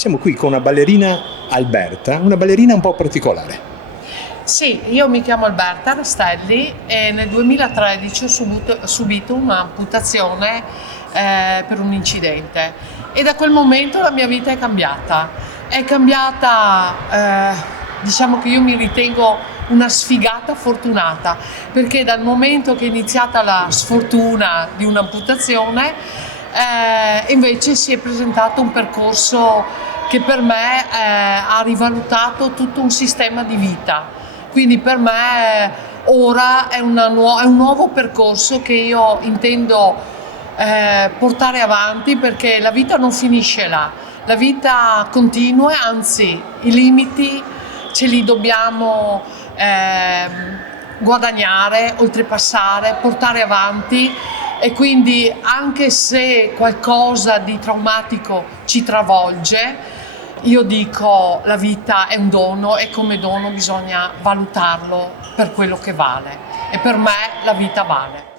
siamo qui con una ballerina Alberta, una ballerina un po' particolare. Sì, io mi chiamo Alberta Rastelli e nel 2013 ho subito un'amputazione per un incidente e da quel momento la mia vita è cambiata. È cambiata, diciamo che io mi ritengo una sfigata fortunata, perché dal momento che è iniziata la sfortuna di un'amputazione invece si è presentato un percorso che per me ha rivalutato tutto un sistema di vita. Quindi per me ora è un nuovo percorso che io intendo portare avanti, perché la vita non finisce là, la vita continua, anzi i limiti ce li dobbiamo guadagnare, oltrepassare, portare avanti, e quindi anche se qualcosa di traumatico ci travolge, io dico la vita è un dono e come dono bisogna valutarlo per quello che vale, e per me la vita vale.